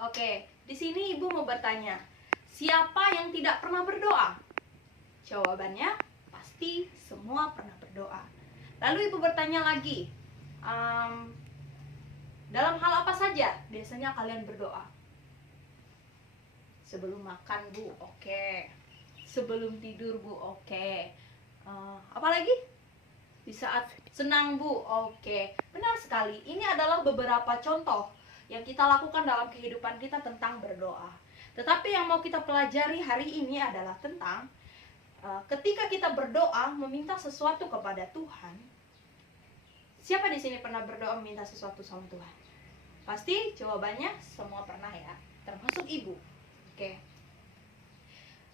Oke, di sini ibu mau bertanya, siapa yang tidak pernah berdoa? Jawabannya pasti semua pernah berdoa. Lalu ibu bertanya lagi, dalam hal apa saja biasanya kalian berdoa? Sebelum makan bu, oke. Sebelum tidur bu, oke. Apalagi? Di saat senang bu, oke. Benar sekali, ini adalah beberapa contoh yang kita lakukan dalam kehidupan kita tentang berdoa. Tetapi yang mau kita pelajari hari ini adalah tentang ketika kita berdoa meminta sesuatu kepada Tuhan. Siapa di sini pernah berdoa meminta sesuatu sama Tuhan? Pasti jawabannya semua pernah ya, termasuk ibu. Oke.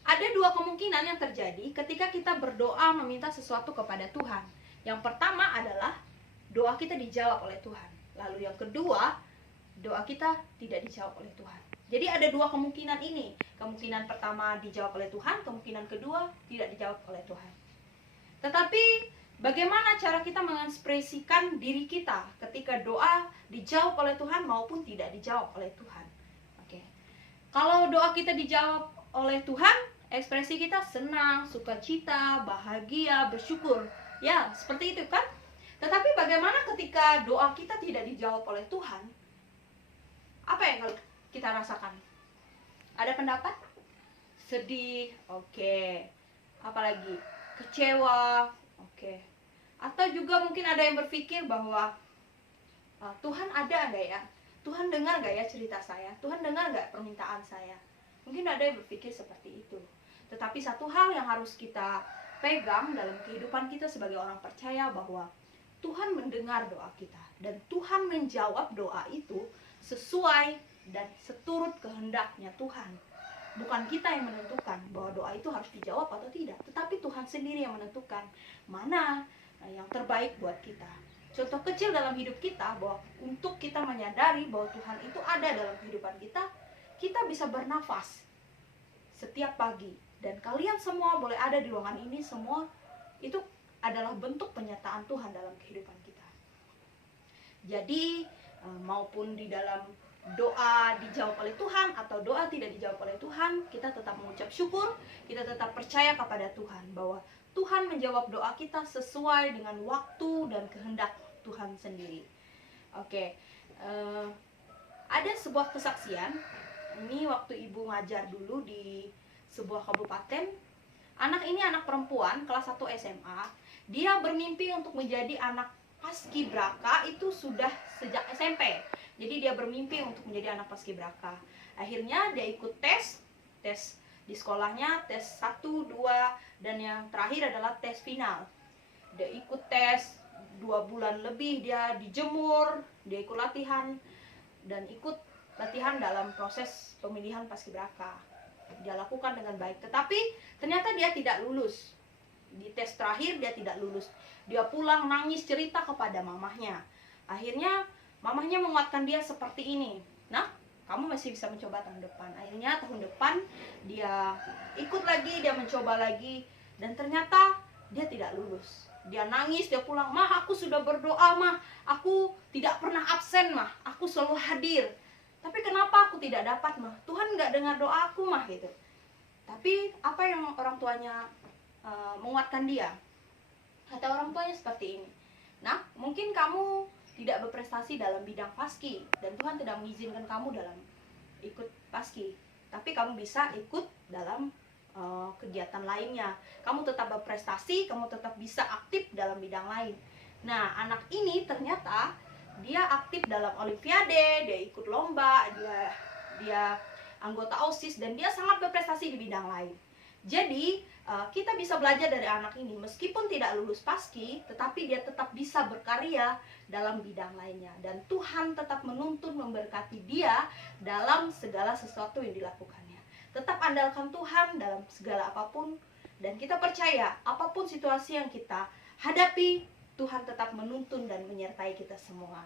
Ada dua kemungkinan yang terjadi ketika kita berdoa meminta sesuatu kepada Tuhan. Yang pertama adalah doa kita dijawab oleh Tuhan. Lalu yang kedua, doa kita tidak dijawab oleh Tuhan. Jadi ada dua kemungkinan ini. Kemungkinan pertama dijawab oleh Tuhan, kemungkinan kedua tidak dijawab oleh Tuhan. Tetapi bagaimana cara kita mengekspresikan diri kita ketika doa dijawab oleh Tuhan maupun tidak dijawab oleh Tuhan? Oke. Kalau doa kita dijawab oleh Tuhan, ekspresi kita senang, sukacita, bahagia, bersyukur. Ya, seperti itu kan? Tetapi bagaimana ketika doa kita tidak dijawab oleh Tuhan? Apa yang kita rasakan? Ada pendapat? Sedih, oke. Apalagi? Kecewa, oke. Atau juga mungkin ada yang berpikir bahwa Tuhan ada nggak ya? Tuhan dengar nggak ya cerita saya? Tuhan dengar nggak permintaan saya? Mungkin ada yang berpikir seperti itu. Tetapi satu hal yang harus kita pegang dalam kehidupan kita sebagai orang percaya bahwa Tuhan mendengar doa kita. Dan Tuhan menjawab doa itu sesuai dan seturut kehendaknya Tuhan. Bukan kita yang menentukan bahwa doa itu harus dijawab atau tidak. Tetapi Tuhan sendiri yang menentukan mana yang terbaik buat kita. Contoh kecil dalam hidup kita bahwa untuk kita menyadari bahwa Tuhan itu ada dalam kehidupan kita, kita bisa bernafas setiap pagi. Dan kalian semua boleh ada di ruangan ini, semua itu adalah bentuk penyertaan Tuhan dalam kehidupan kita. Jadi maupun di dalam doa dijawab oleh Tuhan atau doa tidak dijawab oleh Tuhan, kita tetap mengucap syukur, kita tetap percaya kepada Tuhan bahwa Tuhan menjawab doa kita sesuai dengan waktu dan kehendak Tuhan sendiri. Oke, ada sebuah kesaksian. Ini waktu ibu ngajar dulu di sebuah kabupaten. Anak ini anak perempuan kelas 1 SMA. Dia bermimpi untuk menjadi anak paskibraka itu sudah sejak SMP. Jadi dia bermimpi untuk menjadi anak paskibraka. Akhirnya dia ikut tes di sekolahnya, tes 1, 2, dan yang terakhir adalah tes final. Dia ikut tes 2 bulan lebih, dia dijemur, dia ikut latihan dan ikut latihan dalam proses pemilihan paskibraka. Dia lakukan dengan baik, tetapi ternyata dia tidak lulus. Di tes terakhir dia tidak lulus. Dia pulang nangis cerita kepada mamahnya. Akhirnya mamahnya menguatkan dia seperti ini. Nah, kamu masih bisa mencoba tahun depan. Akhirnya tahun depan dia ikut lagi, dia mencoba lagi, dan ternyata dia tidak lulus. Dia nangis, dia pulang, "Mah, aku sudah berdoa, Mah. Aku tidak pernah absen, Mah. Aku selalu hadir. Tapi kenapa aku tidak dapat, Mah? Tuhan nggak dengar doa aku, Mah," gitu. Tapi apa yang orang tuanya menguatkan dia? Kata orang tuanya seperti ini. Nah, mungkin kamu tidak berprestasi dalam bidang paski dan Tuhan tidak mengizinkan kamu dalam ikut paski, tapi kamu bisa ikut dalam kegiatan lainnya. Kamu tetap berprestasi, kamu tetap bisa aktif dalam bidang lain. Nah, anak ini ternyata dia aktif dalam olimpiade, dia ikut lomba, dia anggota OSIS, dan dia sangat berprestasi di bidang lain. Jadi kita bisa belajar dari anak ini, meskipun tidak lulus paski, tetapi dia tetap bisa berkarya dalam bidang lainnya. Dan Tuhan tetap menuntun, memberkati dia dalam segala sesuatu yang dilakukannya. Tetap andalkan Tuhan dalam segala apapun, dan kita percaya apapun situasi yang kita hadapi, Tuhan tetap menuntun dan menyertai kita semua.